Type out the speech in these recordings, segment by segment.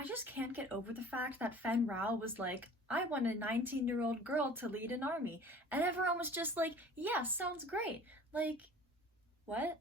I just can't get over the fact that Fen Rao was like, I want a 19-year-old girl to lead an army. And everyone was just like, yeah, sounds great. Like, what?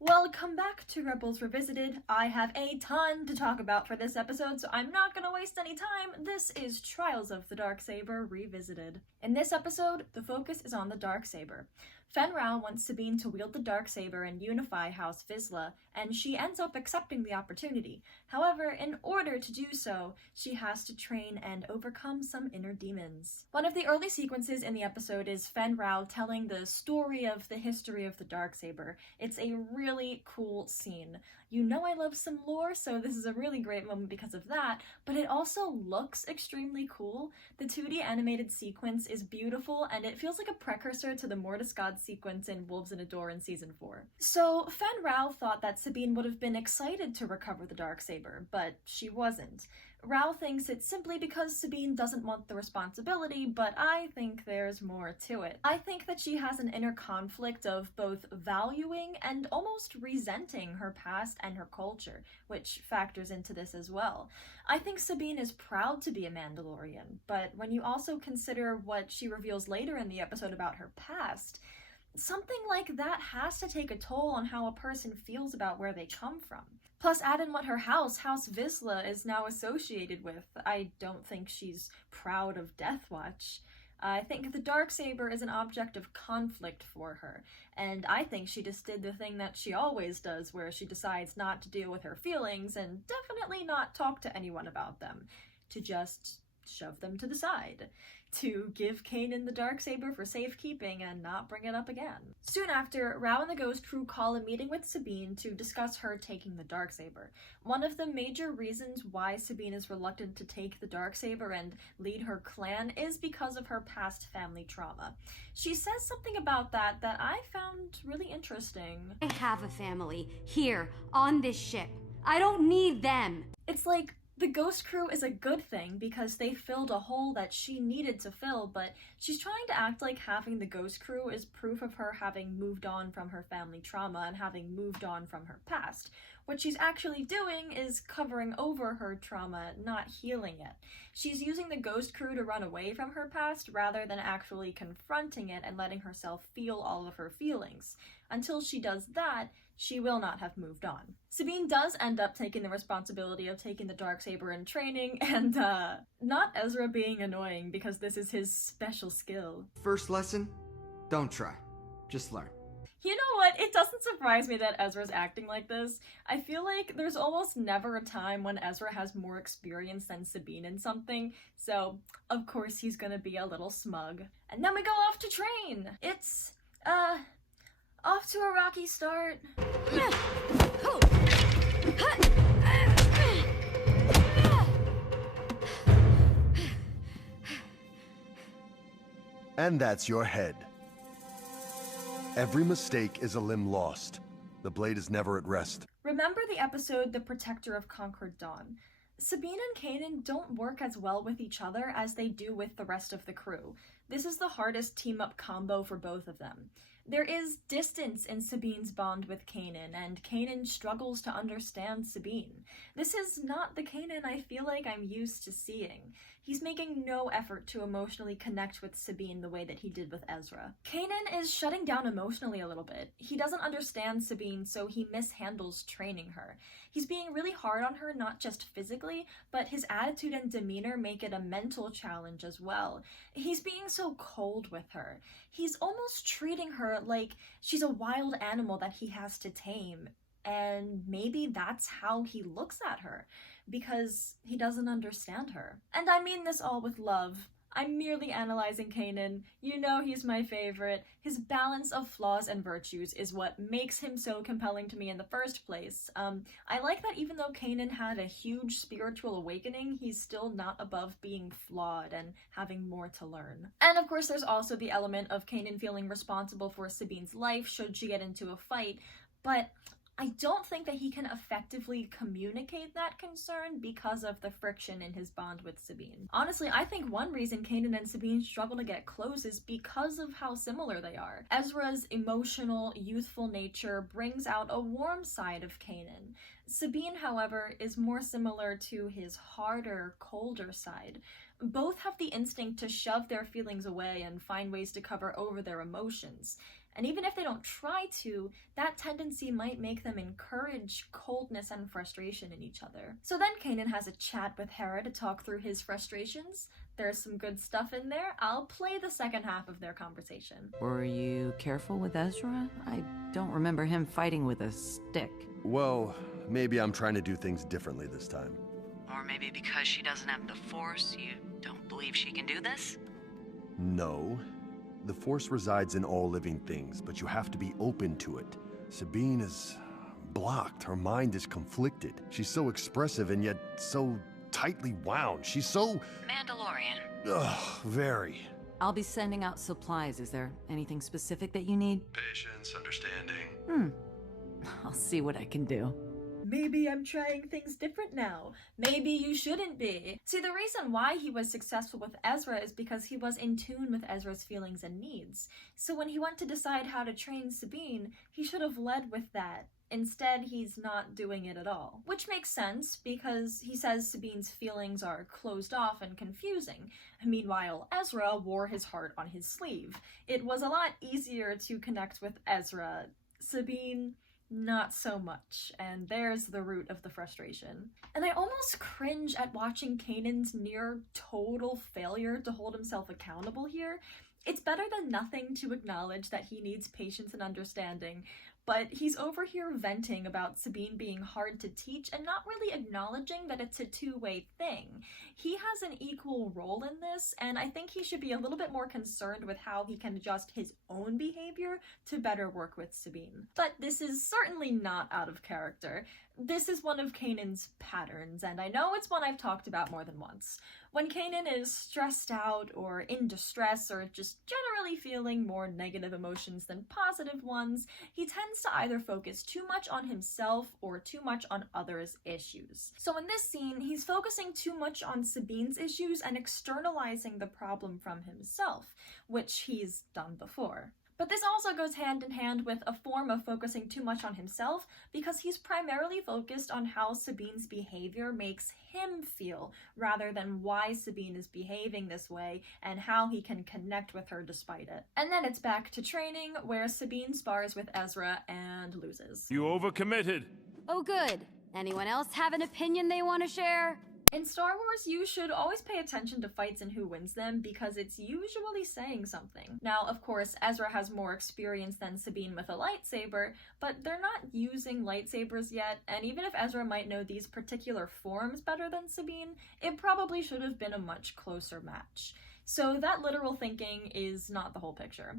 Welcome back to Rebels Revisited. I have a ton to talk about for this episode, so I'm not gonna waste any time. This is Trials of the Darksaber Revisited. In this episode, the focus is on the Darksaber. Fen Rao wants Sabine to wield the Darksaber and unify House Vizsla, and she ends up accepting the opportunity. However, in order to do so, she has to train and overcome some inner demons. One of the early sequences in the episode is Fen Rao telling the story of the history of the Darksaber. It's a really cool scene. You know I love some lore, so this is a really great moment because of that, but it also looks extremely cool. The 2D animated sequence is beautiful, and it feels like a precursor to the Mortis God sequence in Wolves in a Door in Season 4. So, Fen Rao thought that Sabine would have been excited to recover the Darksaber, but she wasn't. Rao thinks it's simply because Sabine doesn't want the responsibility, but I think there's more to it. I think that she has an inner conflict of both valuing and almost resenting her past and her culture, which factors into this as well. I think Sabine is proud to be a Mandalorian, but when you also consider what she reveals later in the episode about her past, something like that has to take a toll on how a person feels about where they come from. Plus, add in what her House Vizsla, is now associated with. I don't think she's proud of Deathwatch. I think the Darksaber is an object of conflict for her, and I think she just did the thing that she always does, where she decides not to deal with her feelings and definitely not talk to anyone about them, to just shove them to the side, to give Kanan the Darksaber for safekeeping and not bring it up again. Soon after, Rao and the Ghost Crew call a meeting with Sabine to discuss her taking the Darksaber. One of the major reasons why Sabine is reluctant to take the Darksaber and lead her clan is because of her past family trauma. She says something about that I found really interesting. I have a family here on this ship. I don't need them. It's like, the Ghost Crew is a good thing because they filled a hole that she needed to fill, but she's trying to act like having the Ghost Crew is proof of her having moved on from her family trauma and having moved on from her past. What she's actually doing is covering over her trauma, not healing it. She's using the Ghost Crew to run away from her past rather than actually confronting it and letting herself feel all of her feelings. Until she does that, she will not have moved on. Sabine does end up taking the responsibility of taking the Darksaber in training, and not Ezra being annoying because this is his special skill. First lesson, don't try. Just learn. You know what? It doesn't surprise me that Ezra's acting like this. I feel like there's almost never a time when Ezra has more experience than Sabine in something, so of course he's gonna be a little smug. And then we go off to train! It's, off to a rocky start. And that's your head. Every mistake is a limb lost. The blade is never at rest. Remember the episode The Protector of Conquered Dawn? Sabine and Kanan don't work as well with each other as they do with the rest of the crew. This is the hardest team-up combo for both of them. There is distance in Sabine's bond with Kanan, and Kanan struggles to understand Sabine. This is not the Kanan I feel like I'm used to seeing. He's making no effort to emotionally connect with Sabine the way that he did with Ezra. Kanan is shutting down emotionally a little bit. He doesn't understand Sabine, so he mishandles training her. He's being really hard on her, not just physically, but his attitude and demeanor make it a mental challenge as well. He's being so cold with her. He's almost treating her like she's a wild animal that he has to tame. And maybe that's how he looks at her, because he doesn't understand her. And I mean this all with love. I'm merely analyzing Kanan. You know he's my favorite. His balance of flaws and virtues is what makes him so compelling to me in the first place. I like that even though Kanan had a huge spiritual awakening, he's still not above being flawed and having more to learn. And of course there's also the element of Kanan feeling responsible for Sabine's life should she get into a fight, but I don't think that he can effectively communicate that concern because of the friction in his bond with Sabine. Honestly, I think one reason Kanan and Sabine struggle to get close is because of how similar they are. Ezra's emotional, youthful nature brings out a warm side of Kanan. Sabine, however, is more similar to his harder, colder side. Both have the instinct to shove their feelings away and find ways to cover over their emotions. And even if they don't try to, that tendency might make them encourage coldness and frustration in each other. So then Kanan has a chat with Hera to talk through his frustrations. There's some good stuff in there. I'll play the second half of their conversation. Were you careful with Ezra? I don't remember him fighting with a stick. Well, maybe I'm trying to do things differently this time. Or maybe because she doesn't have the Force, you don't believe she can do this? No. The Force resides in all living things, but you have to be open to it. Sabine is blocked. Her mind is conflicted. She's so expressive and yet so tightly wound. She's so... Mandalorian. Ugh, very. I'll be sending out supplies. Is there anything specific that you need? Patience, understanding. I'll see what I can do. Maybe I'm trying things different now. Maybe you shouldn't be. See, the reason why he was successful with Ezra is because he was in tune with Ezra's feelings and needs. So when he went to decide how to train Sabine, he should have led with that. Instead, he's not doing it at all. Which makes sense, because he says Sabine's feelings are closed off and confusing. Meanwhile, Ezra wore his heart on his sleeve. It was a lot easier to connect with Ezra. Sabine... not so much, and there's the root of the frustration. And I almost cringe at watching Kanan's near total failure to hold himself accountable here. It's better than nothing to acknowledge that he needs patience and understanding, but he's over here venting about Sabine being hard to teach and not really acknowledging that it's a two-way thing. He has an equal role in this, and I think he should be a little bit more concerned with how he can adjust his own behavior to better work with Sabine. But this is certainly not out of character. This is one of Kanan's patterns, and I know it's one I've talked about more than once. When Kanan is stressed out or in distress or just generally feeling more negative emotions than positive ones, he tends to either focus too much on himself or too much on others' issues. So in this scene, he's focusing too much on Sabine's issues and externalizing the problem from himself, which he's done before. But this also goes hand in hand with a form of focusing too much on himself, because he's primarily focused on how Sabine's behavior makes him feel, rather than why Sabine is behaving this way and how he can connect with her despite it. And then it's back to training, where Sabine spars with Ezra and loses. You overcommitted. Oh, good. Anyone else have an opinion they want to share? In Star Wars, you should always pay attention to fights and who wins them, because it's usually saying something. Now, of course, Ezra has more experience than Sabine with a lightsaber, but they're not using lightsabers yet, and even if Ezra might know these particular forms better than Sabine, it probably should have been a much closer match. So that literal thinking is not the whole picture.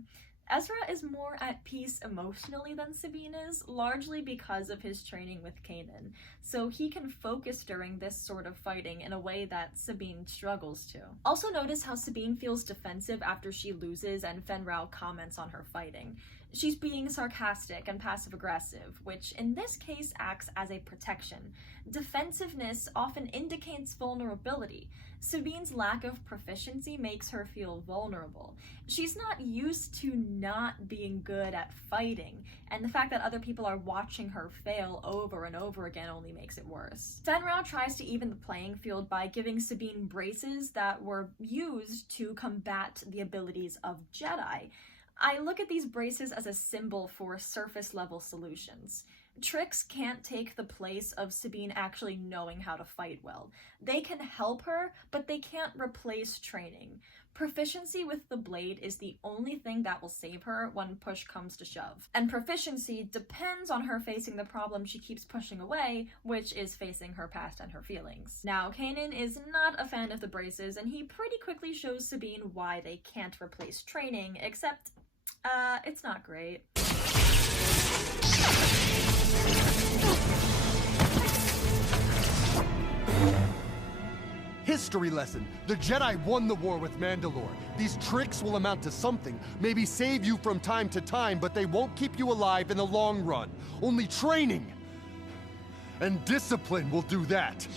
Ezra is more at peace emotionally than Sabine is, largely because of his training with Kanan, so he can focus during this sort of fighting in a way that Sabine struggles to. Also notice how Sabine feels defensive after she loses and Fenrau comments on her fighting. She's being sarcastic and passive-aggressive, which in this case acts as a protection. Defensiveness often indicates vulnerability. Sabine's lack of proficiency makes her feel vulnerable. She's not used to not being good at fighting, and the fact that other people are watching her fail over and over again only makes it worse. Fenrau tries to even the playing field by giving Sabine braces that were used to combat the abilities of Jedi. I look at these braces as a symbol for surface-level solutions. Tricks can't take the place of Sabine actually knowing how to fight well. They can help her, but they can't replace training. Proficiency with the blade is the only thing that will save her when push comes to shove. And proficiency depends on her facing the problem she keeps pushing away, which is facing her past and her feelings. Now, Kanan is not a fan of the braces, and he pretty quickly shows Sabine why they can't replace training, except, it's not great. His history lesson. The Jedi won the war with Mandalore. These tricks will amount to something, maybe save you from time to time, but they won't keep you alive in the long run. Only training and discipline will do that.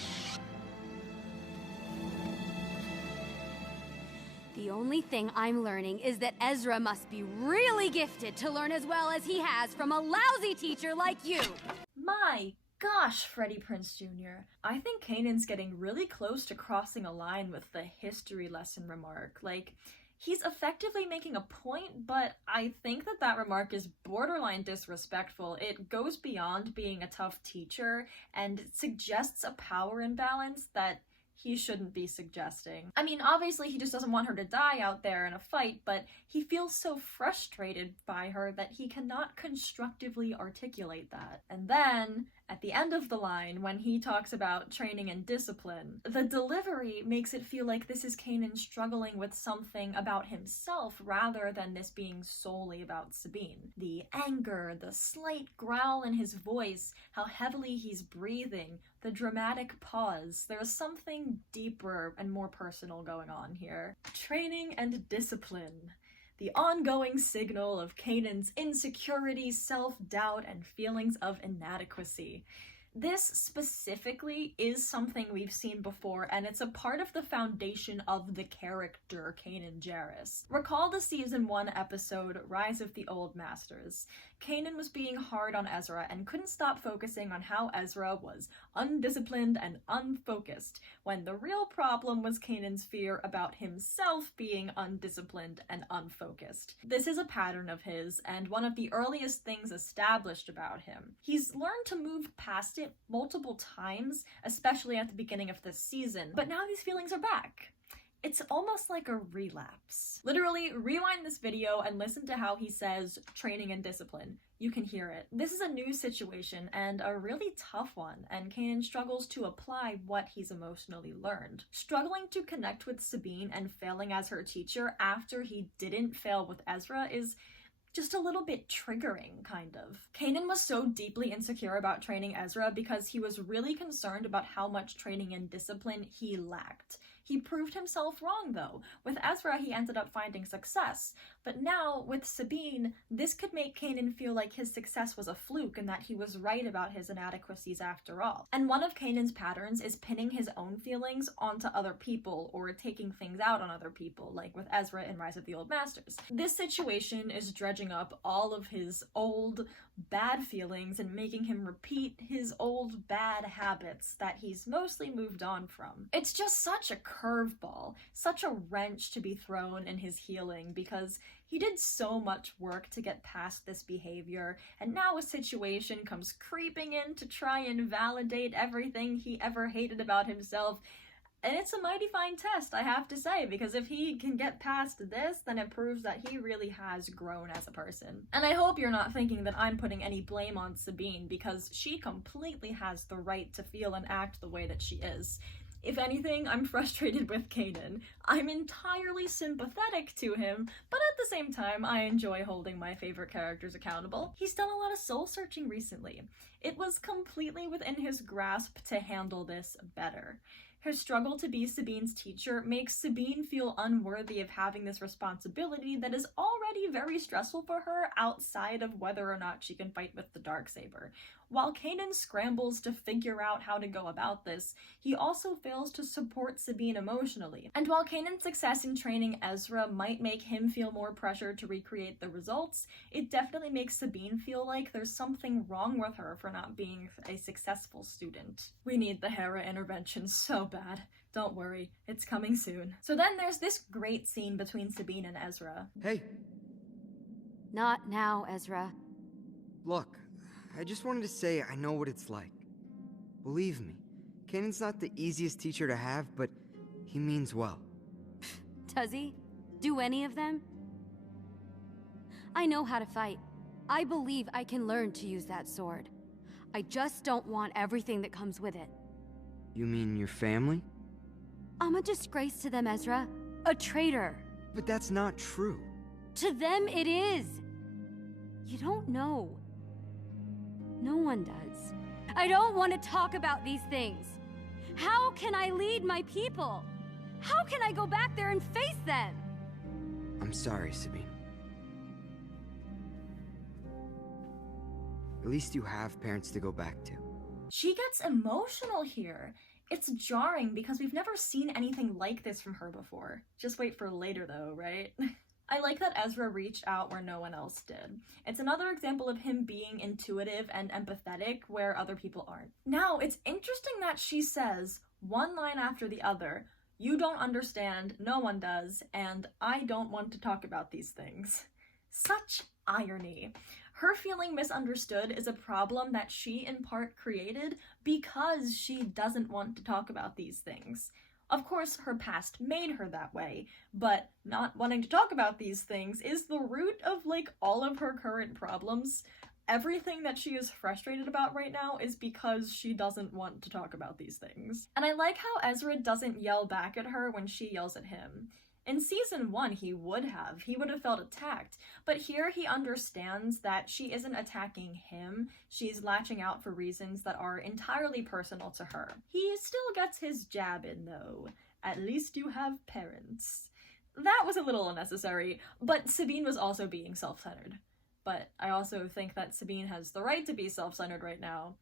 The only thing I'm learning is that Ezra must be really gifted to learn as well as he has from a lousy teacher like you. My gosh, Freddie Prinze Jr. I think Kanan's getting really close to crossing a line with the history lesson remark. Like, he's effectively making a point, but I think that that remark is borderline disrespectful. It goes beyond being a tough teacher and suggests a power imbalance that he shouldn't be suggesting. I mean, obviously he just doesn't want her to die out there in a fight, but he feels so frustrated by her that he cannot constructively articulate that. And then, at the end of the line, when he talks about training and discipline, the delivery makes it feel like this is Kanan struggling with something about himself rather than this being solely about Sabine. The anger, the slight growl in his voice, how heavily he's breathing, the dramatic pause. There's something deeper and more personal going on here. Training and discipline. The ongoing signal of Kanan's insecurity, self-doubt, and feelings of inadequacy. This specifically is something we've seen before, and it's a part of the foundation of the character Kanan Jarrus. Recall the Season 1 episode, Rise of the Old Masters. Kanan was being hard on Ezra and couldn't stop focusing on how Ezra was undisciplined and unfocused, when the real problem was Kanan's fear about himself being undisciplined and unfocused. This is a pattern of his, and one of the earliest things established about him. He's learned to move past it multiple times, especially at the beginning of this season, but now these feelings are back. It's almost like a relapse. Literally, rewind this video and listen to how he says training and discipline. You can hear it. This is a new situation and a really tough one, and Kanan struggles to apply what he's emotionally learned. Struggling to connect with Sabine and failing as her teacher after he didn't fail with Ezra is just a little bit triggering, kind of. Kanan was so deeply insecure about training Ezra because he was really concerned about how much training and discipline he lacked. He proved himself wrong, though. With Ezra, he ended up finding success. But now, with Sabine, this could make Kanan feel like his success was a fluke and that he was right about his inadequacies after all. And one of Kanan's patterns is pinning his own feelings onto other people or taking things out on other people, like with Ezra in Rise of the Old Masters. This situation is dredging up all of his old bad feelings and making him repeat his old bad habits that he's mostly moved on from. It's just such a curveball, such a wrench to be thrown in his healing because he did so much work to get past this behavior, and now a situation comes creeping in to try and validate everything he ever hated about himself. And it's a mighty fine test, I have to say, because if he can get past this, then it proves that he really has grown as a person. And I hope you're not thinking that I'm putting any blame on Sabine, because she completely has the right to feel and act the way that she is. If anything, I'm frustrated with Kanan. I'm entirely sympathetic to him, but at the same time, I enjoy holding my favorite characters accountable. He's done a lot of soul-searching recently. It was completely within his grasp to handle this better. Her struggle to be Sabine's teacher makes Sabine feel unworthy of having this responsibility that is already very stressful for her outside of whether or not she can fight with the Darksaber. While Kanan scrambles to figure out how to go about this, he also fails to support Sabine emotionally. And while Kanan's success in training Ezra might make him feel more pressure to recreate the results, it definitely makes Sabine feel like there's something wrong with her for not being a successful student. We need the Hera intervention so bad. Don't worry, it's coming soon. So then there's this great scene between Sabine and Ezra. Hey, Not now, Ezra. look, I just wanted to say I know what it's like. Believe me, Kanan's not the easiest teacher to have, but he means well. Does he? Do any of them? I know how to fight. I believe I can learn to use that sword. I just don't want everything that comes with it. You mean your family? I'm a disgrace to them, Ezra. A traitor. But that's not true. To them, it is. You don't know. No one does. I don't want to talk about these things. How can I lead my people? How can I go back there and face them? I'm sorry, Sabine. At least you have parents to go back to. She gets emotional here. It's jarring because we've never seen anything like this from her before. Just wait for later though, right? I like that Ezra reached out where no one else did. It's another example of him being intuitive and empathetic where other people aren't. Now, it's interesting that she says, one line after the other, "You don't understand, no one does, and I don't want to talk about these things." Such irony. Her feeling misunderstood is a problem that she in part created because she doesn't want to talk about these things. Of course, her past made her that way, but not wanting to talk about these things is the root of, like, all of her current problems. Everything that she is frustrated about right now is because she doesn't want to talk about these things. And I like how Ezra doesn't yell back at her when she yells at him. In season 1, he would have felt attacked, but here he understands that she isn't attacking him, she's latching out for reasons that are entirely personal to her. He still gets his jab in though. At least you have parents. That was a little unnecessary, but Sabine was also being self-centered. But I also think that Sabine has the right to be self-centered right now.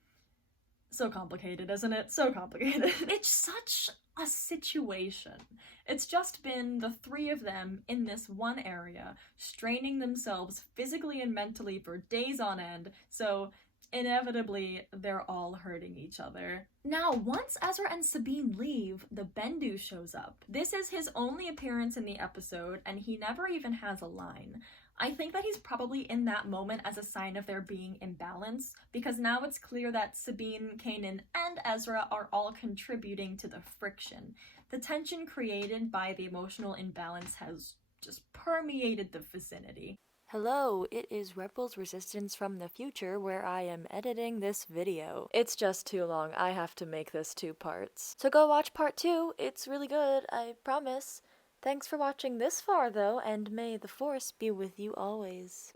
So complicated, isn't it? So complicated. It's such a situation. It's just been the three of them in this one area, straining themselves physically and mentally for days on end, so inevitably they're all hurting each other. Now, once Ezra and Sabine leave, the Bendu shows up. This is his only appearance in the episode, and he never even has a line. I think that he's probably in that moment as a sign of there being imbalance, because now it's clear that Sabine, Kanan, and Ezra are all contributing to the friction. The tension created by the emotional imbalance has just permeated the vicinity. Hello, it is Rebels Resistance from the future where I am editing this video. It's just too long, I have to make this 2 parts. So go watch part 2, it's really good, I promise. Thanks for watching this far though, and may the Force be with you always.